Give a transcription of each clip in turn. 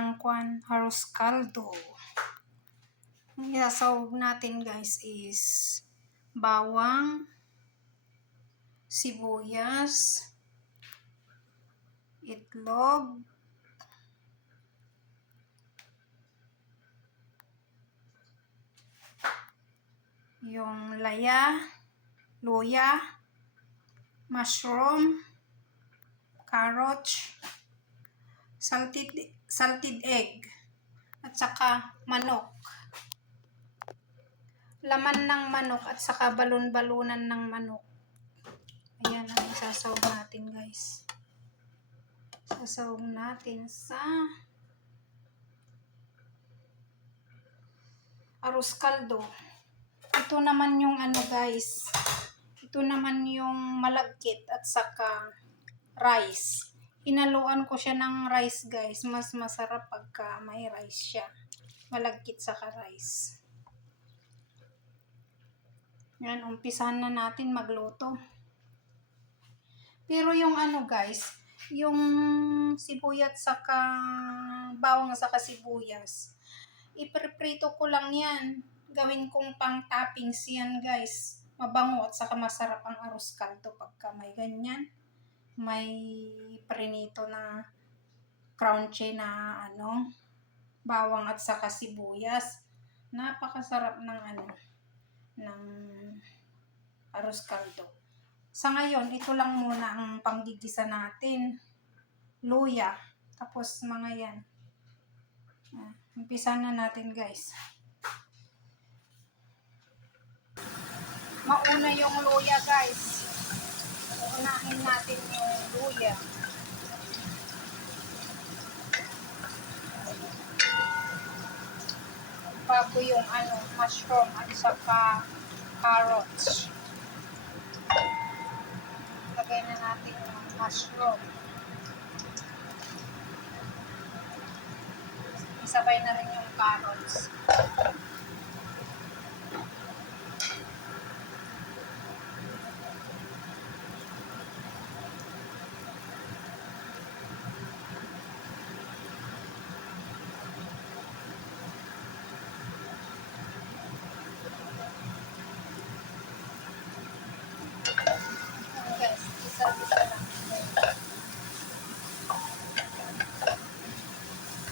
ng arroz caldo. Ang isasawag natin guys is bawang, sibuyas, itlog, yung luya, mushroom, carrots, salted egg, at saka manok. Laman ng manok at saka balon-balunan ng manok. Ayan ang isasawag natin guys. Sasawag natin sa arroz caldo. Ito naman yung guys. Ito naman yung malagkit at saka rice. Hinaluan ko siya ng rice guys. Mas masarap pagka may rice siya. Malagkit saka rice. Yan, umpisahan na natin magluto. Pero yung guys, yung sibuyat saka bawang saka sibuyas, ipreprito ko lang yan. Gawin kong pang toppings yan guys. Mabango at saka masarap ang arroz caldo pagka may ganyan. May prinito na crunchy na bawang at saka sibuyas. Napakasarap ng ng arroz caldo. Sa ngayon, ito lang muna ang panggigisa natin. Luya. Tapos mga yan. Umpisa na natin guys. Mauna yung luya guys. Unahin natin yung luya. Bago yung mushroom at saka carrots. Lagay na natin yung mushroom. Isabay na rin yung carrots.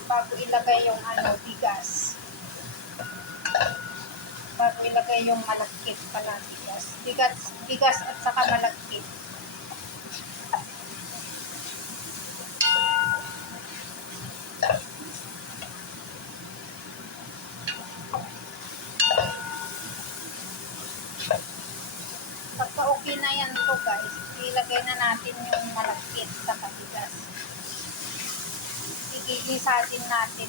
Bago ilagay yung bigas. Bago ilagay yung malagkit pala bigas. Bigas at saka malagkit. Pagka okay na yan to guys, ilagay na natin yung malagkit sa bigas. Igigisatin natin.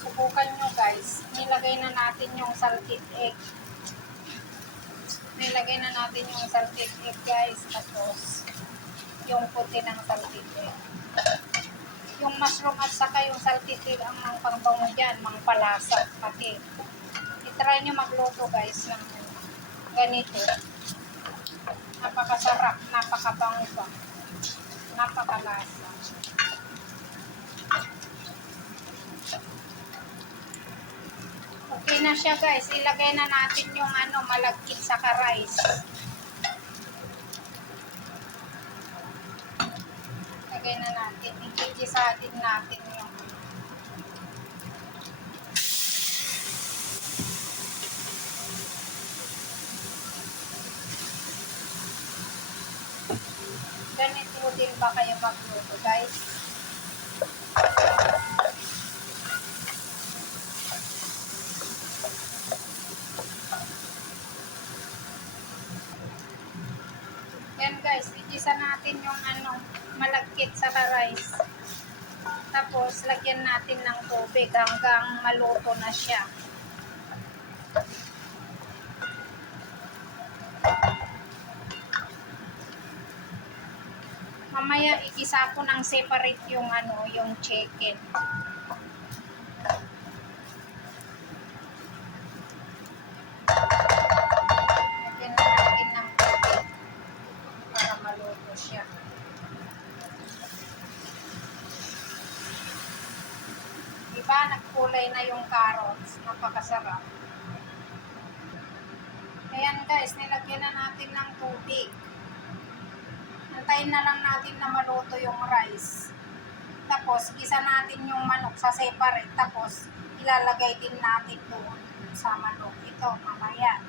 Subukan nyo guys. Nilagay na natin yung salted egg. Nilagay na natin yung salted egg guys. Tapos yung puti ng salted egg. Yung mushroom at saka yung salted egg ang mga pangbango dyan. Mga palasa pati. I-try nyo magluto guys ng ganito. Napakasarap. Napakabango pa. Napakalasa. Okay na siya guys. Ilagay na natin yung malagkit sa rice. Ilagay na natin. Igigisatin natin yung ganito din ba kayo magluto guys? Yan guys, igisa natin yung malagkit saka rice. Tapos, lagyan natin ng tubig hanggang maluto na siya. Mamaya, igisa ko ng separate yung yung chicken. Lagyan na natin ng tubig para maluto siya. Diba, nagkulay na yung carrots. Napakasarap. Ayan guys, nilagyan na natin ng tubig. Antayin na lang natin na maluto yung rice. Tapos, gisa natin yung manok sa separate. Tapos, ilalagay din natin doon sa manok. Ito, mamaya.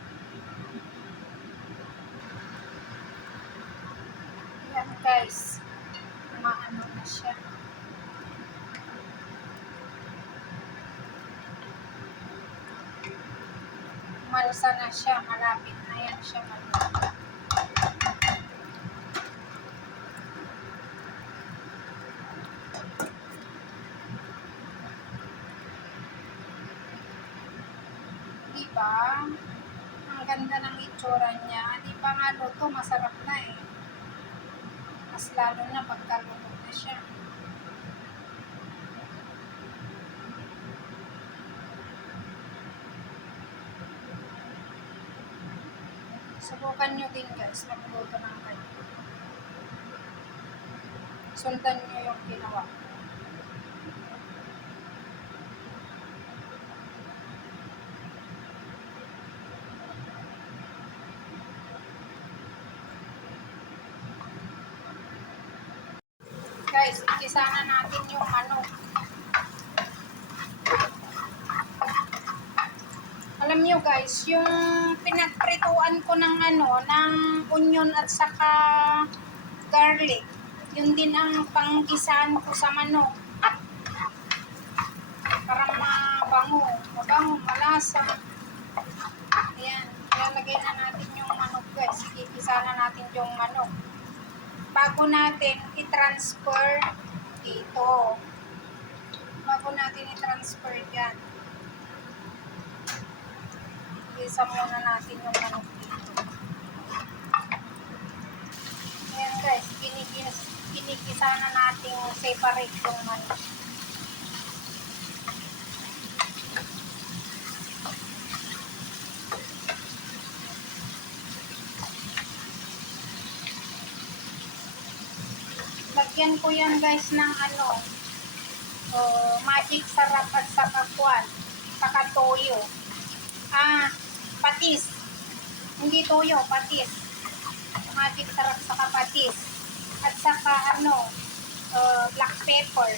Ayan guys. Maano na siya. Malsa na siya. Malapit na yan siya maluto. Diba? Ang ganda ng itsura niya. Di ba nga luto, masarap na eh. Mas lalo na pagkaluto na siya. Subukan nyo din guys, magluto ng ganyan. Sundan nyo yung ginawa. Guys, igisa na natin yung manok. Alam nyo guys, yung pinagprituan ko ng ng onion at saka garlic, yun din ang panggisaan ko sa manok. Para mabango, malasa. Ayan, ilalagay na natin yung manok guys. Igisa na natin yung manok. Bago natin i-transfer dito. Bago natin i-transfer yan. Igisa muna natin yung manok dito. Ayan guys, ginigisa na natin separate yung manok. Lagyan ko yan guys ng magic sarap at saka kwan, saka toyo. Patis. Hindi toyo, patis. Magic sarap saka patis. At saka black pepper.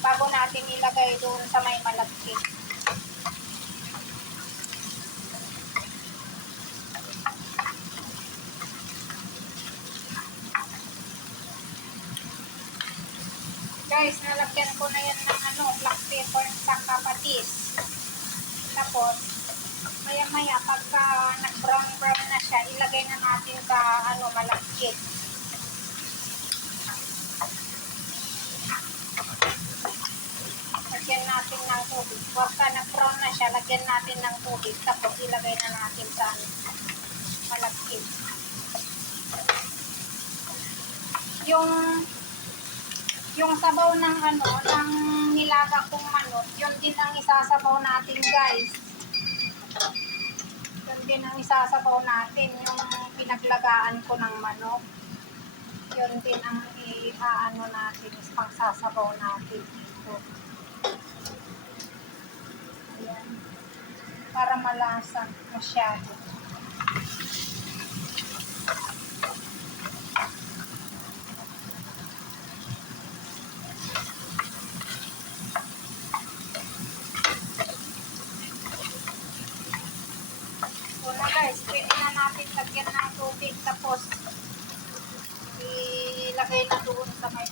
Bago natin ilagay doon sa may malagkit. Guys, nalagyan ko na yan ng black pepper saka patis. Tapos, maya-maya, pagka nag-brown na siya, ilagay na natin sa malagkit. Lagyan natin ng tubig. Pagka nag-brown na siya, lagyan natin ng tubig. Tapos, ilagay na natin sa malagkit. Yung sabaw ng ng nilaga kong manok, yun din ang isasabaw natin guys. Yun din ang isasabaw natin, yung pinaglagaan ko ng manok. Yun din ang natin, pangsasabaw natin dito. Ayan. Para malasa masyado. Guys, pwede na natin lagyan ng tubig tapos ilagay na doon sa may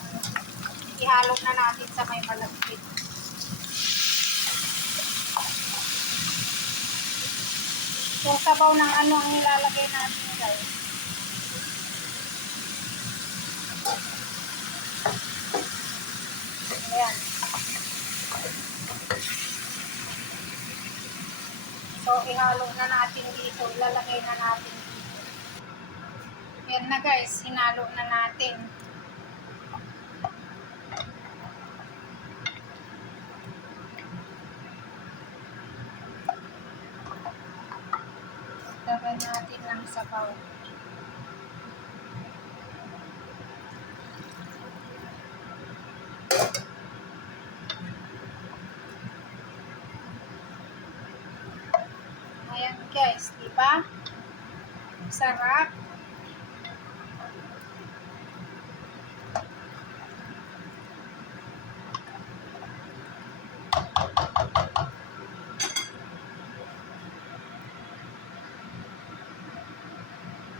ihalo na natin sa may malagkit. Yung sabaw ng ang nilalagay natin guys. ihalo na natin dito. Ilalagay na natin dito. Yan na guys, hinalo na natin. Lagyan natin ng sabaw. Ayan guys, diba? Sarap.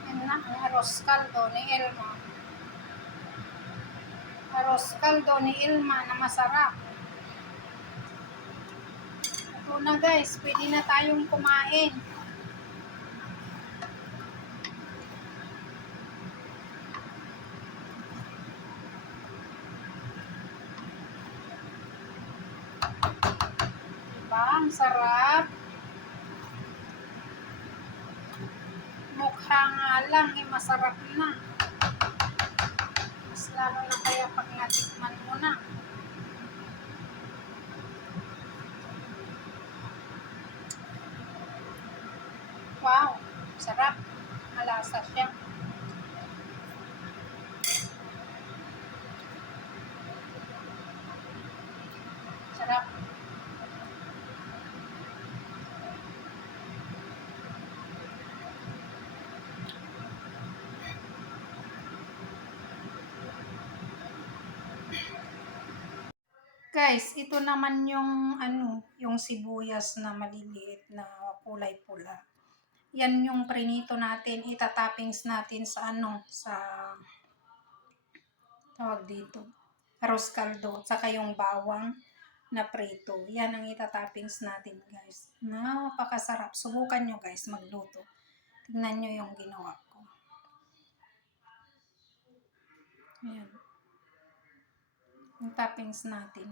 Yan na, ang arroz caldo ni Elma. Arroz caldo ni Elma na masarap. Ito na guys, pwede na tayong kumain. Diba? Ang sarap. Mukha nga lang, masarap na. Mas lalo na kaya pag natikman mo na. Wow, sarap. Malasa siya. Sarap. Guys, ito naman yung yung sibuyas na maliliit na kulay pula. Yan yung prinito natin, itatoppings natin sa sa tawag dito, arroz caldo, saka yung bawang na prito. Yan ang itatoppings natin, guys. Napakasarap. Subukan nyo, guys, magluto. Tignan nyo yung ginawa ko. Yan. Yung toppings natin.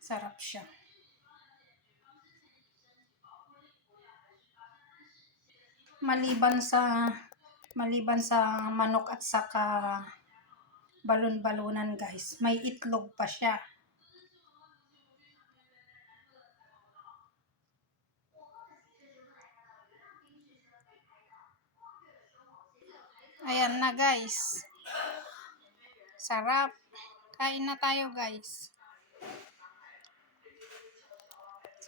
Sarap siya. Maliban sa manok at saka balon-balunan guys, may itlog pa siya. Ayan na guys. Sarap. Kain na tayo guys.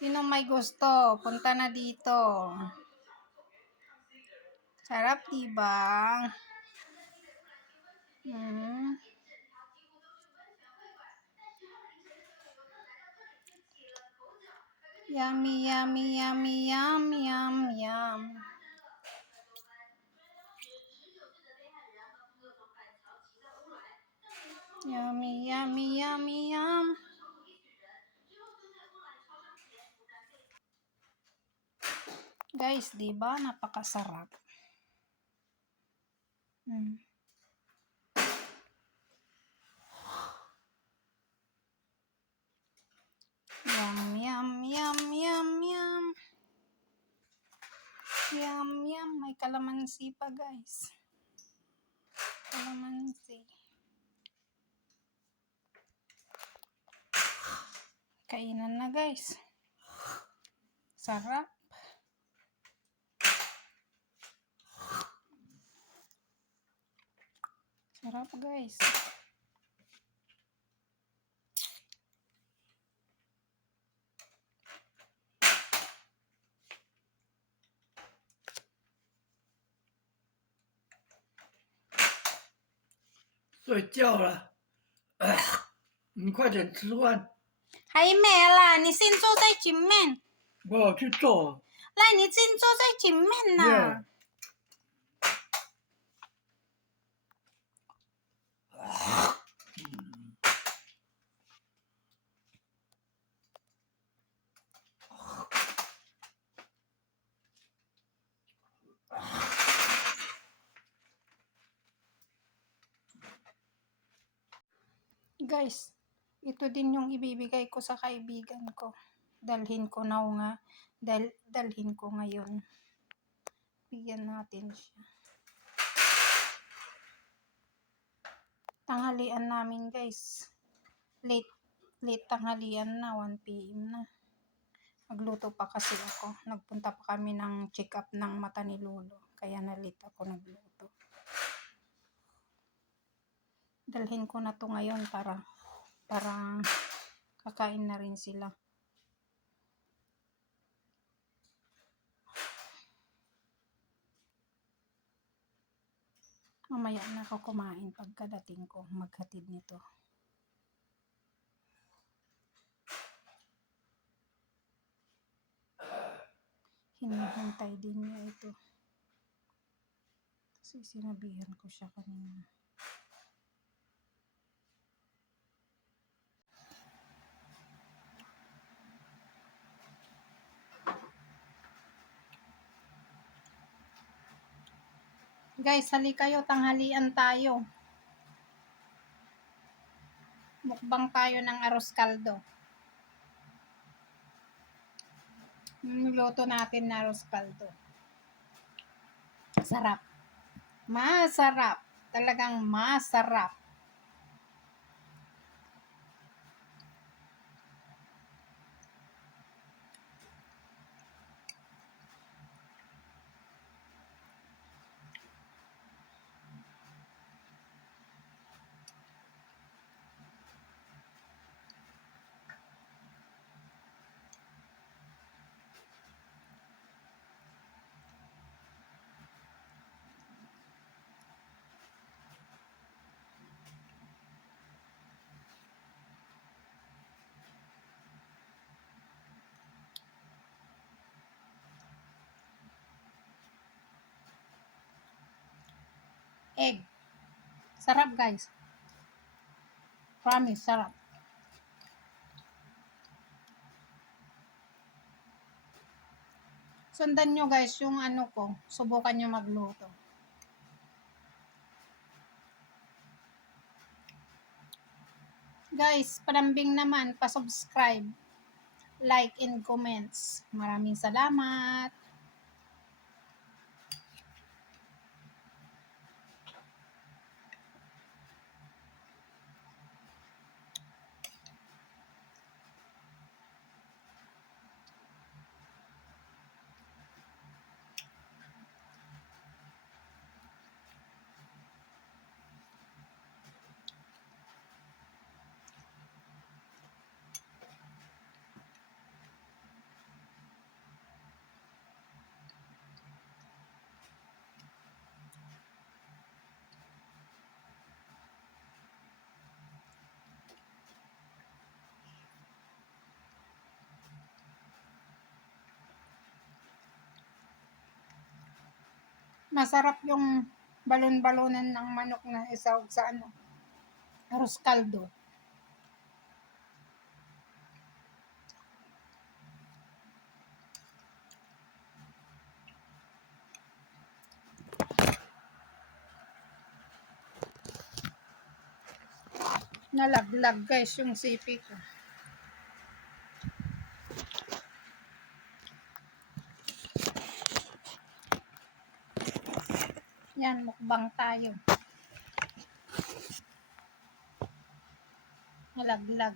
Sino may gusto, punta na dito. Sarap diba? Yummy, yummy, yummy, yum, yum, yum. Yummy, yummy, yummy, yum. Guys, diba? Napakasarap. Yum, yum, yum, yum, yum. Yum, yum. May kalamansi pa, guys. Kalamansi. Kainan na, guys. Sarap. Sarap, guys.睡觉了，你快点吃饭，还没啦，你先坐在前面。我要去做。来，你先坐在前面啦。Guys, Ito din yung ibibigay ko sa kaibigan ko. Dalhin ko na nga. Dalhin ko ngayon. Bigyan natin siya. Tanghalian namin guys. Late tanghalian na. 1 PM na. Nagluto pa kasi ako. Nagpunta pa kami ng check-up ng mata ni Lolo. Kaya na late ako nagluto. Dalhin ko na to ngayon para kakain na rin sila. Mamaya na ako kumain pagkadating ko maghatid nito. Hinihintay din niya ito. Kasi sinabihan ko siya kanina. Guys, hali kayo, tanghalian tayo. Mukbang tayo ng arroz caldo. Niluto natin na arroz caldo. Sarap. Masarap. Talagang masarap. Egg. Sarap guys. Promise, sarap. Sundan nyo guys yung ano ko. Subukan nyo magluto. Guys, palambing naman, pa-subscribe, like and comments. Maraming salamat. Masarap yung balon-balonan ng manok na isawag sa ano, arroz caldo. Nalaglag guys yung sipi ko. Yan, mukbang tayo. Nalaglag.